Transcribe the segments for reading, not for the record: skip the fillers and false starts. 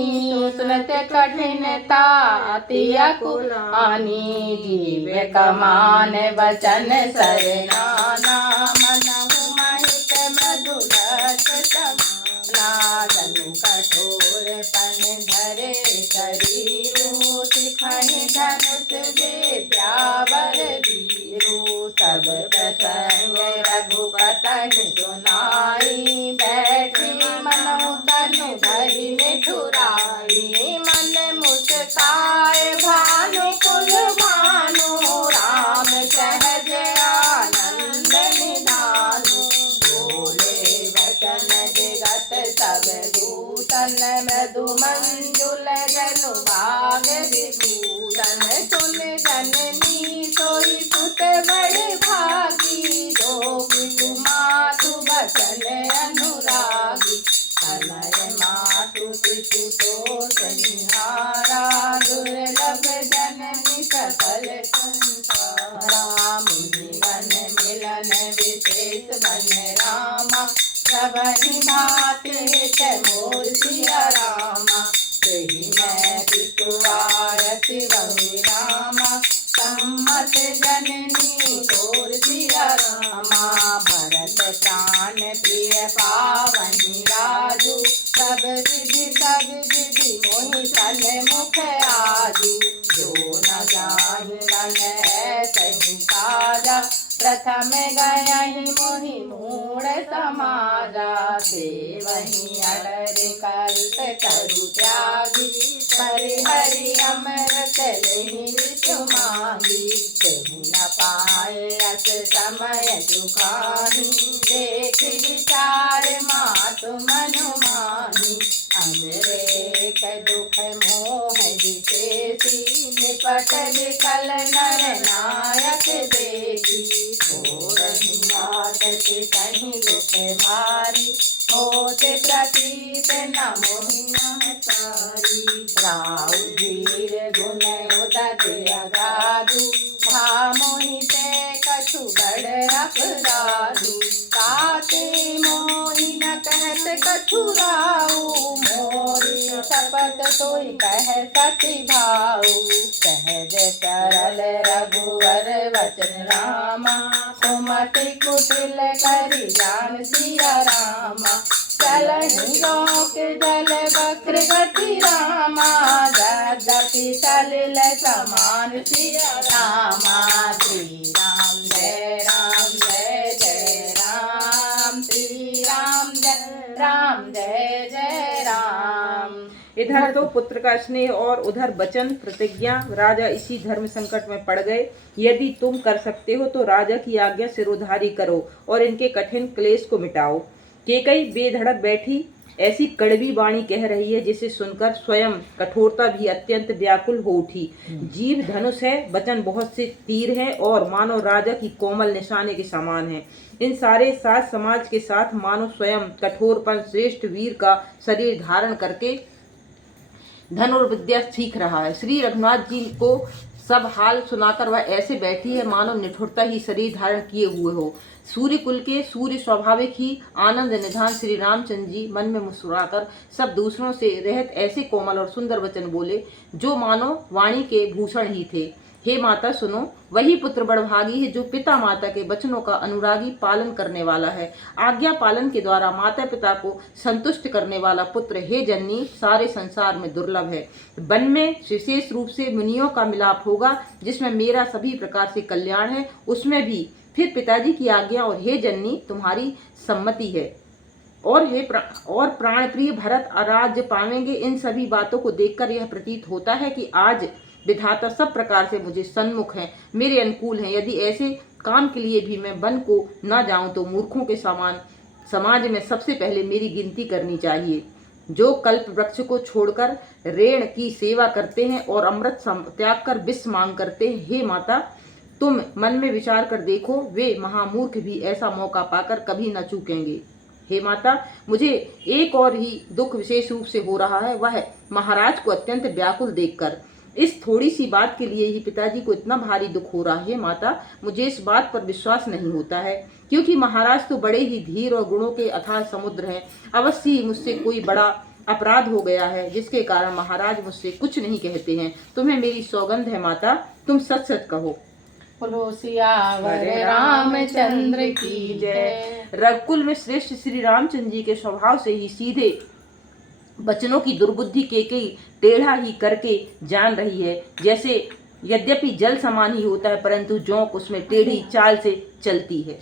सुनत कठिनता तिया कुलानी जीव कमान वचन सरनाना मनहु महित मधुरस समाना कठोर पन धरे शरीरु सिखहि धनुष विद्यावर वीरु सब प्रसंग रघुपति सुनाई बैठी मनहु तनु धरि निठुराई मन मुस्काए भानु कुल भानु राम सहज आनंद निधानु बोले वचन जगत सब दूतन मधु मंजुल जनु भाग विभूषण सुन जननी सोई सुत बड़ भागी जो बिटु मातु बचन अनुरागी तनय मातु पितु तो सनिहारा दुर्लभ जननी सकल संसारा मुनि मन मिलन विशेष बन रामा सबहि भांति हित मोर सिया रामा तेहि मैं पितु आरति बहु रामा सम्मत जननी तोर सिया रामा भरत प्राण प्रिय पावनी राजू सब विधि मोहि सन्मुख आजू जो न जाहि मन ऐसहि काजा प्रथम गयहि मोहि मूढ़ समाजा सेवहि अडर कल्प तरु त्यागी परिहरि अमृत लेहि विषु मांगी तेहु न पाए रस समय सुखाहि देख विचार मातु मनु माही अमरेक दुख मोह विशेषी निपट विकल नर नायक देखी छोड़हि नाथ सहि दुख भारी होते प्रतीत न मोहि नमतारी राउ धीर गुण उदत अगाधु भा मोहि ते कछु बड़ अपराधु काते मोहि न कहत कछु राउ मोरी शपथ तोहि कह सति भाऊ सहज सरल रघुवर वचन रामा सुमति कुटिल करि जान सिया रामा चलहि लोक जल वक्र गति रामा यद्यपि सलिल समान सिया रामा श्री राम जय जय राम श्री राम जय जय राम। इधर तो पुत्र का स्नेह और उधर वचन प्रतिज्ञा। राजा इसी धर्म संकट में पड़ गए। यदि तुम कर सकते हो तो राजा की आज्ञा सिरोधारी करो और इनके कठिन क्लेश को मिटाओ। केकई बेधड़क बैठी ऐसी कड़वी वाणी कह रही है जिसे सुनकर स्वयं कठोरता भी अत्यंत व्याकुल हो उठी। जीव धनुष है, वचन बहुत से तीर हैं और मानव राजा की कोमल निशाने के समान है। इन सारे साथ समाज के साथ मानव स्वयं कठोरपन श्रेष्ठ वीर का शरीर धारण करके धनुर्विद्या सीख रहा है। श्री रघुनाथ जी को सब हाल सुनाकर वह ऐसे बैठी है मानो निठुरता ही शरीर धारण किए हुए हो। सूर्य कुल के सूर्य स्वाभाविक ही आनंद निधान श्री रामचंद्र जी मन में मुस्कुराकर सब दूसरों से रहित ऐसे कोमल और सुंदर वचन बोले जो मानो वाणी के भूषण ही थे। हे माता सुनो, वही पुत्र बड़भागी है जो पिता माता के वचनों का अनुरागी पालन करने वाला है। आज्ञा पालन के द्वारा माता पिता को संतुष्ट करने वाला पुत्र हे जननी सारे संसार में दुर्लभ है। वन में विशेष रूप से मुनियों का मिलाप होगा जिसमें मेरा सभी प्रकार से कल्याण है, उसमें भी फिर पिताजी की आज्ञा और हे जननी तुम्हारी सम्मति है और प्राण प्रिय भरत राज्य पावेंगे। इन सभी बातों को देखकर यह प्रतीत होता है कि आज विधाता सब प्रकार से मुझे सन्मुख हैं, मेरे अनुकूल हैं। यदि ऐसे काम के लिए भी मैं वन को न जाऊं तो मूर्खों के समान समाज में सबसे पहले मेरी गिनती करनी चाहिए। जो कल्प वृक्ष को छोड़कर रेण की सेवा करते हैं और अमृत त्याग कर विष मांग करते हैं, हे माता तुम मन में विचार कर देखो, वे महामूर्ख भी ऐसा मौका पाकर कभी न चूकेंगे। हे माता, मुझे एक और ही दुख विशेष रूप से हो रहा है, वह महाराज को अत्यंत व्याकुल देखकर। इस थोड़ी सी बात के लिए ही पिताजी को इतना भारी दुख हो रहा है। माता, मुझे इस बात पर विश्वास नहीं होता है, क्योंकि महाराज तो बड़े ही धीर और गुणों के अथाह समुद्र हैं। अवश्य ही मुझसे कोई बड़ा अपराध हो गया है, जिसके कारण महाराज मुझसे कुछ नहीं कहते हैं। तुम्हें मेरी सौगंध है माता, तुम सच सच कहो। बोलो सियावर रामचंद्र की जय। रघुकुल में श्रेष्ठ श्री रामचंद्र जी के स्वभाव से ही सीधे वचनों की दुर्बुद्धि केकई टेढ़ा ही करके जान रही है। जैसे यद्यपि जल समान ही होता है, परंतु जोंक उसमें टेढ़ी चाल से चलती है।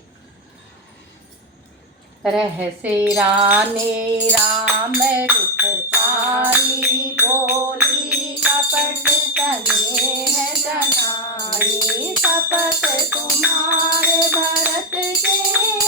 रहसे रानी राम रुख पाई, बोली कपट तने है जनाई। शपथ तुम्हारे भरत के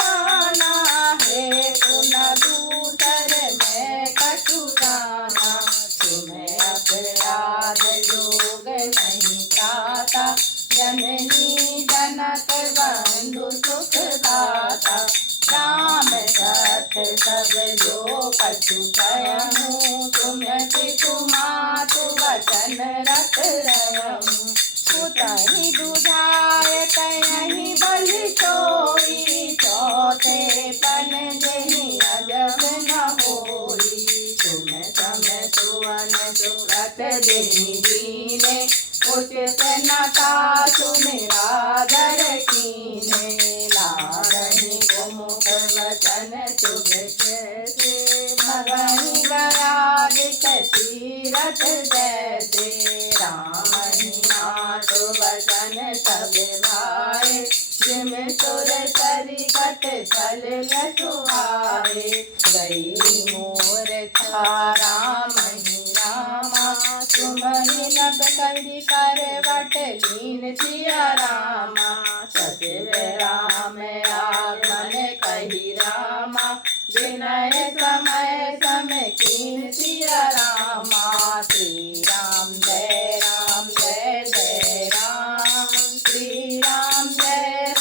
आना है, सुन दूसर मैं कछु जाना। तुम्हें अपराध जोग नहीं चाहता, जननी जनक बंधु सुख दाता। राम सत्य सब जो कछु कहूँ, तुम्हें तुमात वचन रख रहूँ। उतरी दुधाय कहीं बल चोरी, चौथे पन जही अजब न होई। तुम समय सुवन सुरत देहि दीने, उचित न तासु निरादर कीने। लारहि मुख वचन शुभ कैसे, मगहि बरादित तीरथ जैसे। राम ही मात वचन सब भाए, जिम सुर सरिगत चल लसुहाए। गई मोर राम ही रामा, तुम्हारी लब करी करवट लीन सिया रामा। सचिव राम आगमन कही रामा, विनय समय समय कीन सिया रामा। श्री राम जय राम जय जय राम, श्री राम जय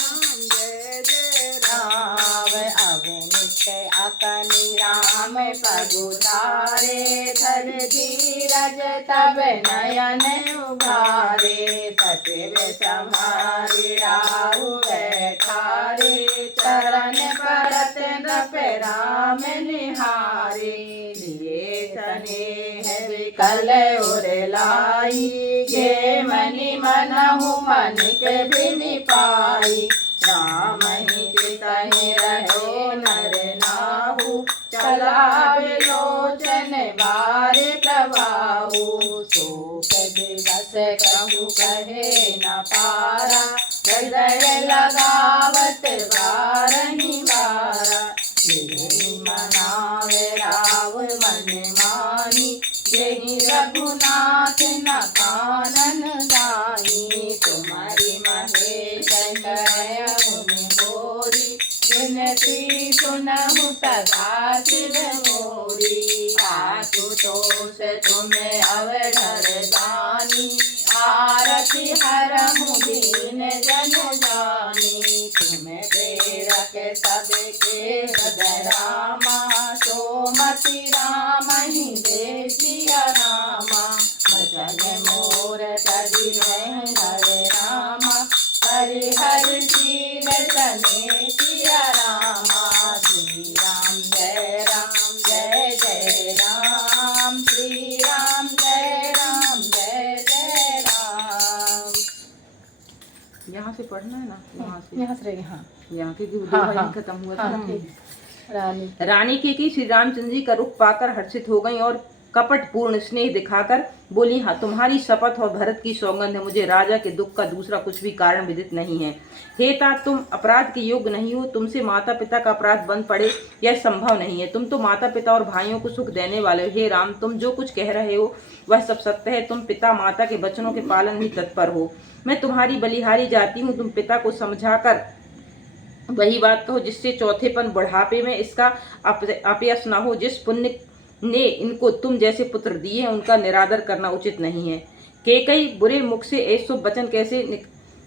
जय राम। अवनित अकनि राम पगुधारे, धर धीरज तब नयन उघारे। सचिव समारि राहु बैठारे, चरण परत नप राम निहारे। लिए स्नेह विकल उर लाई, गे मनि मनहु मनिक बिनि पाई। राम ही चितहि रहे नर नाहु, चला विलोचन बार प्रवाहु। शोक दिवस कहु कहे न पारा, हृदय लगावत बारहि बारा। यही मनावे राव मन मानी, यही रघुनाथ न कानन दानी। तुम्हारी महेश करहु मोरी, विनती सुनहु सदा शिव मोरी। आशुतोष तुम्हें अवधर दानी, आरती हरहु दीन जन जानी। तुम्हें प्रेरक सबके हृदय रामा, सोमति राम ही दे सिया रामा। भजन मोर तजि हर रामा, हरिहर शील सने सिया रामा। श्री राम जय जय राम, श्री राम जय जय राम। यहाँ से पढ़ना है ना, यहाँ से यहाँ के दो लाइन खत्म हुआ था ना। रानी रानी की श्री रामचंद्र जी का रुख पाकर हर्षित हो गई और कपट पूर्ण स्नेह दिखाकर बोली, हाँ तुम्हारी शपथ और भरत की सौगंध है, मुझे राजा के दुख का दूसरा कुछ भी कारण विदित नहीं है। हे तात, तुम अपराध के योग्य नहीं हो, तुमसे माता पिता का अपराध बन पड़े यह संभव नहीं है। तुम तो माता पिता और भाइयों को सुख देने वाले हो। हे राम, तुम जो कुछ कह रहे हो वह सब सत्य है। तुम पिता माता के वचनों के पालन में तत्पर हो। मैं तुम्हारी बलिहारी जाती हूँ। तुम पिता को समझाकर वही बात कहो जिससे चौथेपन बुढ़ापे में इसका अपयश न हो। जिस पुण्य ने इनको तुम जैसे पुत्र दिए हैं उनका निरादर करना उचित नहीं है। केकई बुरे मुख से ऐसे शुभ वचन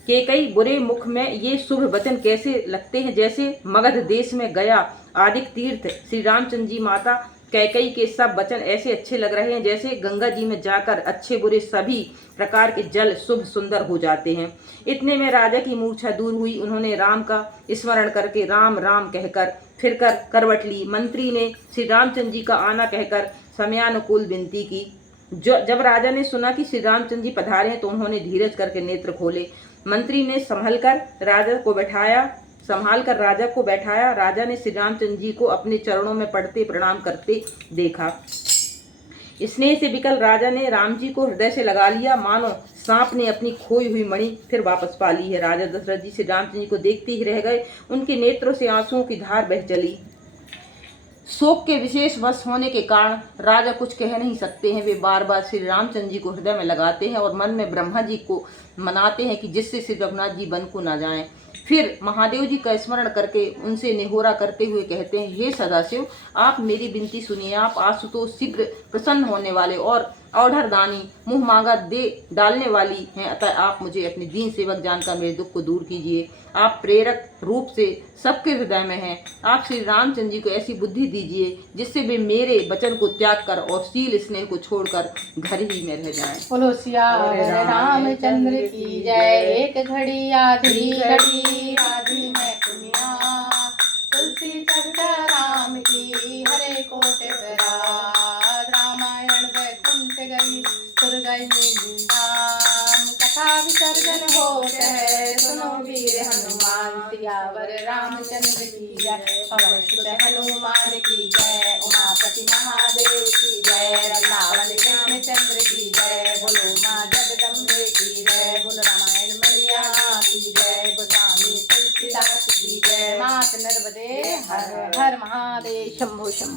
केकई बुरे मुख में ये शुभ वचन कैसे लगते हैं, जैसे मगध देश में गया आदि तीर्थ श्री रामचंद्र जी माता कैकई के सब वचन ऐसे अच्छे लग रहे हैं जैसे गंगा जी में जाकर अच्छे बुरे सभी प्रकार के जल शुभ सुंदर हो जाते हैं। इतने में राजा की मूर्छा दूर हुई। उन्होंने राम का स्मरण करके राम राम कहकर फिरकर करवट ली। मंत्री ने श्री रामचंद्र जी का आना कहकर समयानुकूल विनती की। जब राजा ने सुना कि श्री रामचंद्र जी पधारे हैं तो उन्होंने धीरज करके नेत्र खोले। मंत्री ने संभल कर राजा को बैठाया। राजा ने श्री रामचंद्र जी को अपने चरणों में पड़ते प्रणाम करते देखा। स्नेह से विकल राजा ने राम जी को हृदय से लगा लिया, मानो सांप ने अपनी खोई हुई मणि फिर वापस पा ली है। राजा दशरथ जी श्री रामचंद्र जी को देखते ही रह गए। उनके नेत्रों से आंसुओं की धार बह चली। शोक के विशेष वश होने के कारण राजा कुछ कह नहीं सकते हैं। वे बार बार श्री रामचंद्र जी को हृदय में लगाते हैं और मन में ब्रह्मा जी को मनाते हैं कि जिससे श्री रघुनाथ जी वन को न जाएं। फिर महादेव जी का स्मरण करके उनसे निहोरा करते हुए कहते हैं, हे सदाशिव, आप मेरी विनती सुनिए। आप आशुतोष शीघ्र प्रसन्न होने वाले और औढ़र दानी मुँह मांगा दे डालने वाली हैं, अतः आप मुझे अपने दीन सेवक जानकर मेरे दुख को दूर कीजिए। आप प्रेरक रूप से सबके हृदय में हैं। आप श्री रामचंद्र जी को ऐसी बुद्धि दीजिए जिससे वे मेरे वचन को त्याग कर और शील स्नेह को छोड़कर घर ही में रह जाएं। बोलो सियावर रामचंद्र की जय। एक घड़ी आधी घड़ी आधी में दुनिया, तुलसी चर्चा राम की हरे कोट रात। रामायण वैकुंठ गई सुर गई धाम, कथा विसर्जन होते है सुनो वीर हनुमान। सियावर रामचंद्र की जय। पवन सुत हनुमान की जय। उमापति महादेव की जय। वृंदावन कृष्ण चंद्र की जय। बोलो माँ जगदम्बे की जय। बोलो रामायण मैया की जय। गोस्वामी तुलसीदास की जय। मात नर्मदे हर हर महादेव। शंभो शंभो।